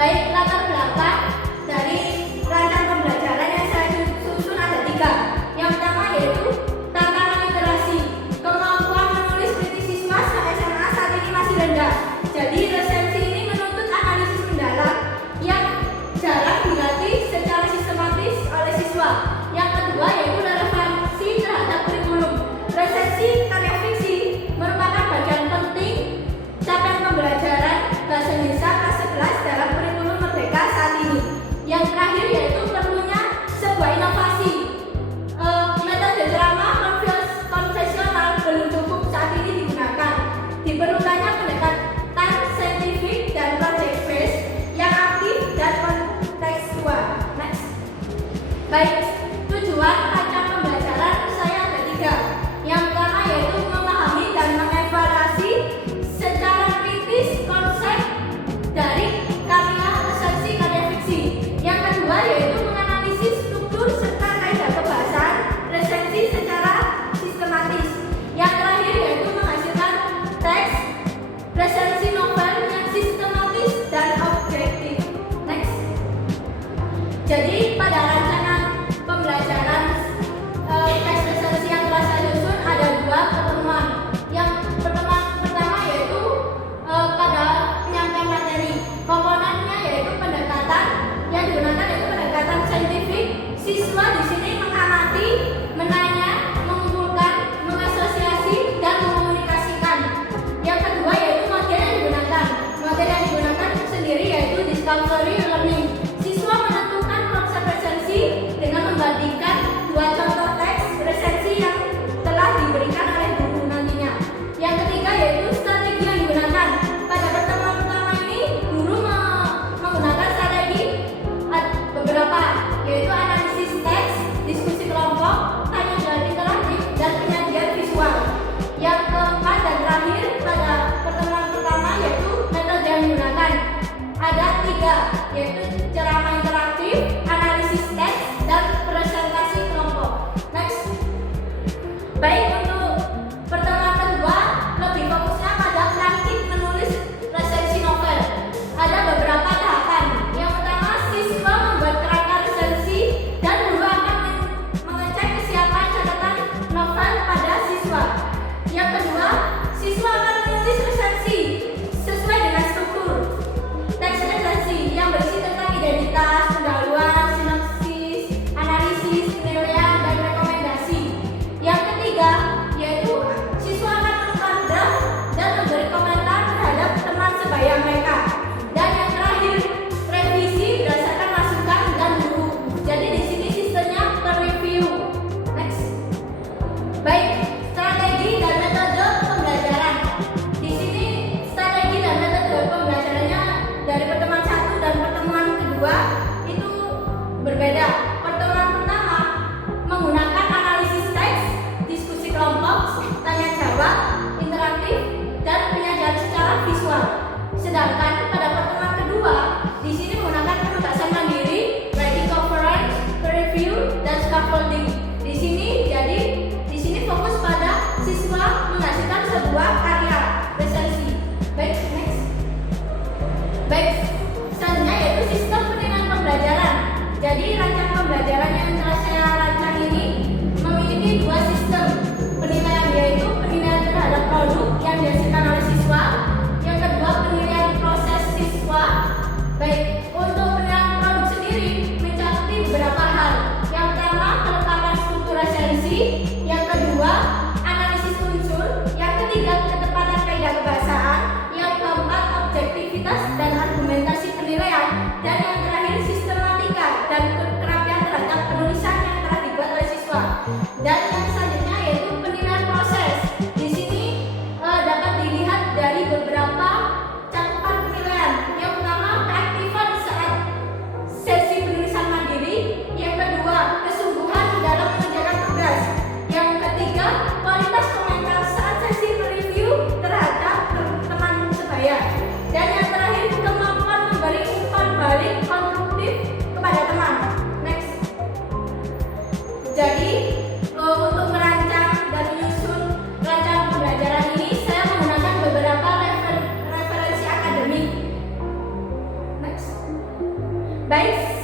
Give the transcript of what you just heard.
Baik, latar belakang dari rancang pembelajaran yang saya susun ada 3. Yang pertama yaitu tantangan literasi. Kemampuan menulis kritis siswa SMA saat ini masih rendah. Jadi resensi ini menuntut analisis mendalam yang jarang dilatih secara sistematis oleh siswa. Yang kedua yaitu relevansi terhadap kurikulum. Resensi karya fiksi merupakan bagian penting capaian pembelajaran bahasa Indonesia kelas 11 dalam kurikulum Merdeka saat ini. Yang terakhir yaitu perlunya sebuah inovasi. Metode ceramah konvensional belum cukup saat ini digunakan. Diperlukannya pendekatan saintifik dan project based yang aktif dan kontekstual. Next. Baik, tujuan rancang pembelajaran saya ada 3. Yang pertama yaitu memahami dan mengevaluasi secara kritis konsep dari karya resensi karya fiksi. Yang kedua yaitu menganalisis struktur serta kaidah pembahasan resensi secara sistematis. Yang terakhir yaitu menghasilkan teks resensi novel yang sistematis dan objektif. Next. Jadi pada rancangan pembelajaran teks resensi yang telah saya susun ada 2 pertemuan. Yang pertemuan pertama yaitu pada penyampaian materi. Komponennya yaitu pendekatan yang digunakan yaitu pendekatan saintifik. Siswa di sini mengamati, menanya, mengumpulkan, mengasosiasi dan mengomunikasikan. Yang kedua yaitu model yang digunakan. Model yang digunakan sendiri yaitu discovery learning. Siswa menentukan konsep resensi dengan membandingkan 2 contoh teks resensi yang telah diberikan oleh guru nantinya. Yang ketiga yaitu strategi yang digunakan. Pada pertemuan pertama ini guru menggunakan strategi beberapa yaitu analisis teks, diskusi kelompok, tanya jawab interaktif dan penyajian visual. Yang keempat dan terakhir pada pertemuan pertama yaitu metode yang digunakan. Ada 3 yaitu ceramah interaktif, analisis teks dan presentasi kelompok. Next. Baik, untuk pertemuan kedua lebih fokusnya pada praktik menulis resensi novel. Ada beberapa tahapan. Yang pertama, siswa membuat kerangka resensi dan guru akan mengecek kesiapan catatan novel pada siswa. Yang kedua, siswa akan menulis resensi sesuai dengan struktur teks resensi yang berisi tentang identitas, pendahuluan, sinopsis, analisis, penilaian, dan rekomendasi. Yang ketiga, yaitu siswa akan menentukan draft dan memberi komentar terhadap teman sebaya mereka. Dan yang terakhir, revisi berdasarkan masukan dan guru. Jadi di sini sistemnya per-review. Next. Baik, strategi dan metode pembelajaran. Di sini strategi dan metode pembelajarannya dari pertemuan 1 dan pertemuan kedua itu berbeda. Pertemuan pertama menggunakan analisis teks, diskusi kelompok, tanya jawab, interaktif, dan penyajian secara visual. Sedangkan pada pertemuan kedua di sini menggunakan penugasan mandiri, writing conference, review, dan scaffolding. Di sini fokus pada siswa menghasilkan sebuah karya resensi. Baik, next. Baik, selanjutnya yaitu sistem penilaian pembelajaran. Jadi rancang pembelajaran yang telah saya rancang ini memiliki 2 sistem penilaian, yaitu penilaian terhadap produk yang dihasilkan oleh siswa. Yang kedua, penilaian proses siswa. Baik, untuk penilaian produk sendiri mencakup beberapa hal. Yang pertama, kelengkapan Baik,